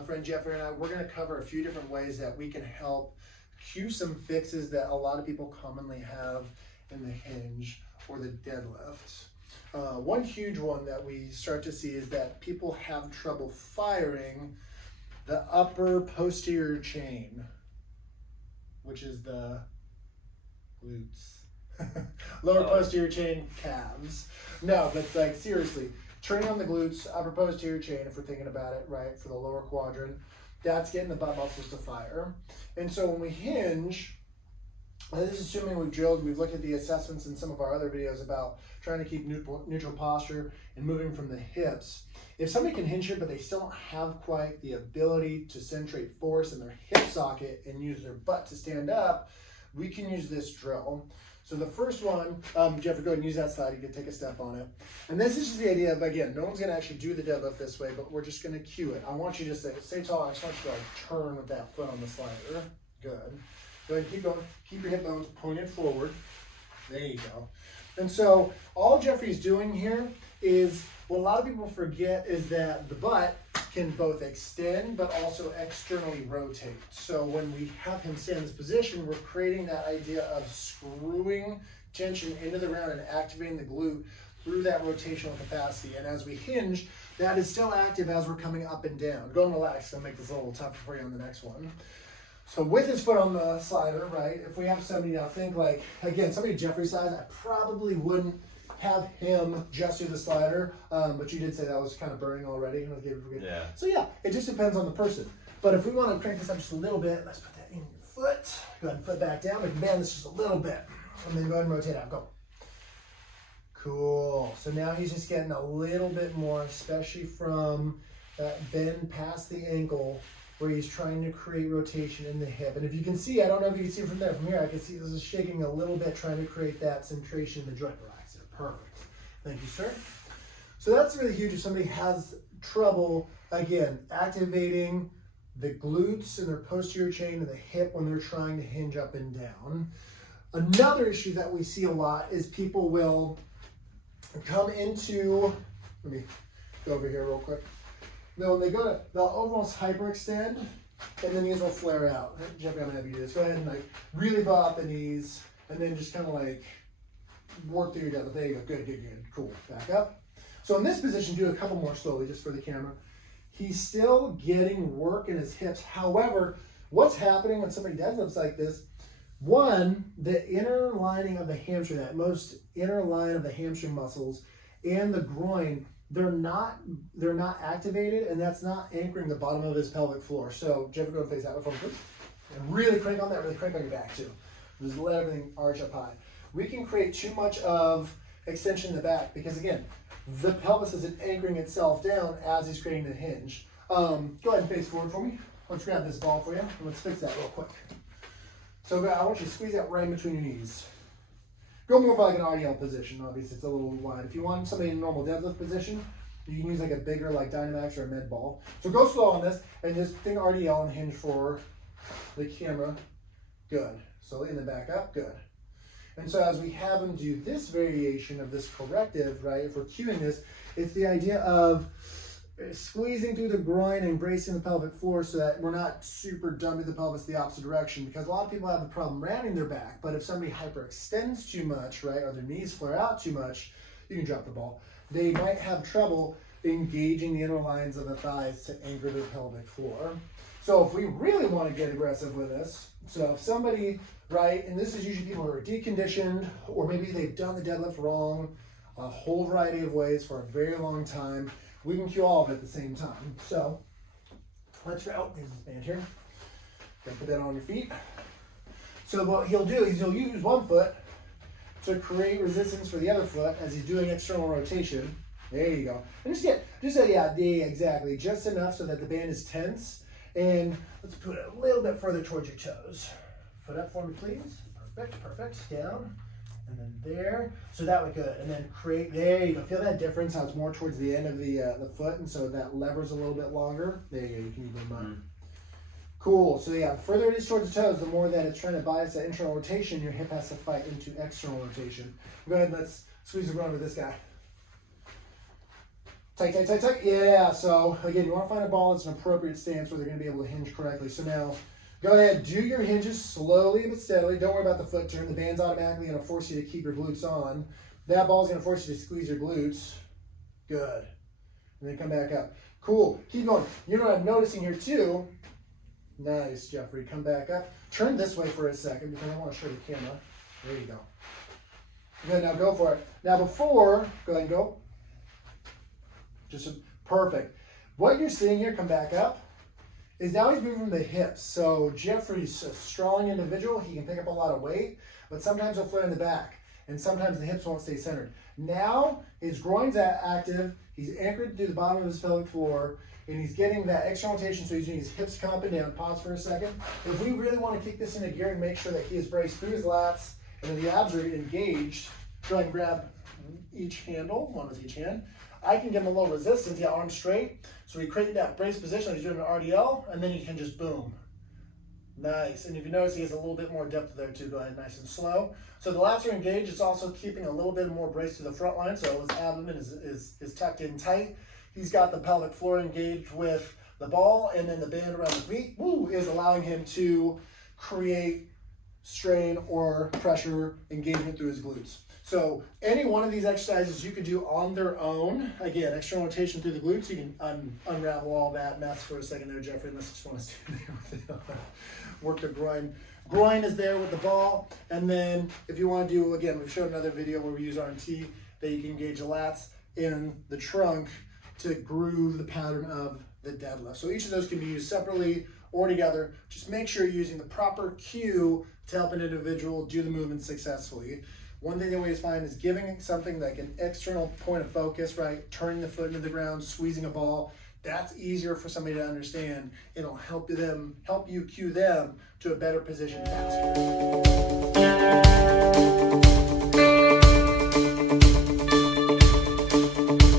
my friend Jeffrey and I, we're going to cover a few different ways that we can help cue some fixes that a lot of people commonly have in the hinge or the deadlift. One huge one that we start to see is that people have trouble firing the upper posterior chain, which is the glutes. Lower posterior chain, calves. No, but like seriously, train on the glutes, upper posterior chain, if we're thinking about it, right, for the lower quadrant. That's getting the butt muscles to fire. And so when we hinge, and this is assuming we've drilled, we've looked at the assessments in some of our other videos about trying to keep neutral posture and moving from the hips. If somebody can hinge here, but they still don't have quite the ability to centrate force in their hip socket and use their butt to stand up, we can use this drill. So the first one, Jeffrey, go ahead and use that slide. You can take a step on it. And this is just the idea of, again, no one's going to actually do the deadlift this way, but we're just going to cue it. I want you to stay tall. I just want you to like turn with that foot on the slider. Good. Go ahead and keep going. Keep your hip bones pointed forward. There you go. And so all Jeffrey's doing here is, what a lot of people forget is that the butt can both extend but also externally rotate. So when we have him stand in this position, we're creating that idea of screwing tension into the round and activating the glute through that rotational capacity. And as we hinge, that is still active as we're coming up and down. Go and relax. I'll make this a little tougher for you on the next one. So with his foot on the slider, right, if we have somebody, now think like, again, somebody Jeffrey's size, I probably wouldn't have him just do the slider, but you did say that was kind of burning already. Yeah. So yeah, it just depends on the person. But if we want to crank this up just a little bit, let's put that in your foot. Go ahead and foot back down. We can bend this just a little bit. And then go ahead and rotate out. Go. Cool. So now he's just getting a little bit more, especially from that bend past the ankle, where he's trying to create rotation in the hip. And if you can see, I don't know if you can see from there, from here, I can see this is shaking a little bit, trying to create that centration in the joint. Relax it. Perfect. Thank you, sir. So that's really huge if somebody has trouble, again, activating the glutes and their posterior chain and the hip when they're trying to hinge up and down. Another issue that we see a lot is people will come into, let me go over here real quick. Now when they go to, they'll almost hyperextend, and then these will flare out. Jeffrey, I'm gonna have you do this. Go ahead and like really bow out the knees, and then just kind of like work through your deadlift. There you go. Good, good, good. Cool. Back up. So in this position, do a couple more slowly, just for the camera. He's still getting work in his hips. However, what's happening when somebody deadlifts like this? One, the inner lining of the hamstring, that most inner line of the hamstring muscles, and the groin, they're not activated, and that's not anchoring the bottom of his pelvic floor. So Jeffrey, go and face that way for me, please. And really crank on that, really crank on your back too. Just let everything arch up high. We can create too much of extension in the back because again, the pelvis isn't anchoring itself down as he's creating the hinge. Go ahead and face forward for me. Let's grab this ball for you, and let's fix that real quick. So I want you to squeeze that right in between your knees. Go more of like an RDL position. Obviously, it's a little wide. If you want somebody in a normal deadlift position, you can use like a bigger like Dynamax or a med ball. So go slow on this and just think RDL and hinge for the camera. Good. So in the back up. Good. And so as we have him do this variation of this corrective, right, if we're cueing this, it's the idea of squeezing through the groin and bracing the pelvic floor so that we're not super dumping the pelvis the opposite direction, because a lot of people have the problem rounding their back, but if somebody hyperextends too much, right, or their knees flare out too much, you can drop the ball. They might have trouble engaging the inner lines of the thighs to anchor their pelvic floor. So if we really want to get aggressive with this, so if somebody, right, and this is usually people who are deconditioned, or maybe they've done the deadlift wrong a whole variety of ways for a very long time, we can cue all of it at the same time. So let's try, oh, there's this band here. Gotta put that on your feet. So what he'll do is he'll use one foot to create resistance for the other foot as he's doing external rotation. There you go. And yeah, exactly. Just enough so that the band is tense. And let's put it a little bit further towards your toes. Foot up for me, please. Perfect, perfect. Down. And then there, so that would good. And then create, there you go. Feel that difference, how it's more towards the end of the foot, and so that lever's a little bit longer. There you go, you can even mind. Cool, so yeah, the further it is towards the toes, the more that it's trying to bias that internal rotation, your hip has to fight into external rotation. Go ahead, let's squeeze the run with this guy. Tight, tight, tight, tight. Yeah, so again, you want to find a ball that's an appropriate stance where they're going to be able to hinge correctly. So now, go ahead, do your hinges slowly but steadily. Don't worry about the foot turn. The band's automatically going to force you to keep your glutes on. That ball's going to force you to squeeze your glutes. Good. And then come back up. Cool. Keep going. You know what I'm noticing here too? Nice, Jeffrey. Come back up. Turn this way for a second because I want to show the camera. There you go. Good. Now go for it. Now before, go ahead and go. Perfect. What you're seeing here, come back up, is now he's moving from the hips. So Jeffrey's a strong individual. He can pick up a lot of weight, but sometimes he'll flare in the back, and sometimes the hips won't stay centered. Now his groin's active. He's anchored to the bottom of his pelvic floor, and he's getting that external rotation, so he's using his hips come up and down. Pause for a second. If we really want to kick this into gear and make sure that he is braced through his lats and then the abs are engaged, go ahead and grab each handle, one with each hand. I can give him a little resistance, yeah, arms straight. So we create that brace position, he's doing an RDL, and then he can just boom. Nice, and if you notice, he has a little bit more depth there too. Go ahead, nice and slow. So the lats are engaged, it's also keeping a little bit more brace to the front line, so his abdomen is tucked in tight. He's got the pelvic floor engaged with the ball, and then the band around the feet, is allowing him to create strain or pressure engagement through his glutes. So any one of these exercises you could do on their own. Again, external rotation through the glutes. You can unravel all that mess for a second there, Jeffrey, unless you just want to stand there with it. Work the groin. Groin is there with the ball. And then if you want to do, again, we've showed another video where we use RMT, that you can engage the lats in the trunk to groove the pattern of the deadlift. So each of those can be used separately or together. Just make sure you're using the proper cue to help an individual do the movement successfully. One thing they always find is giving something like an external point of focus, right? Turning the foot into the ground, squeezing a ball. That's easier for somebody to understand. It'll help you cue them to a better position faster.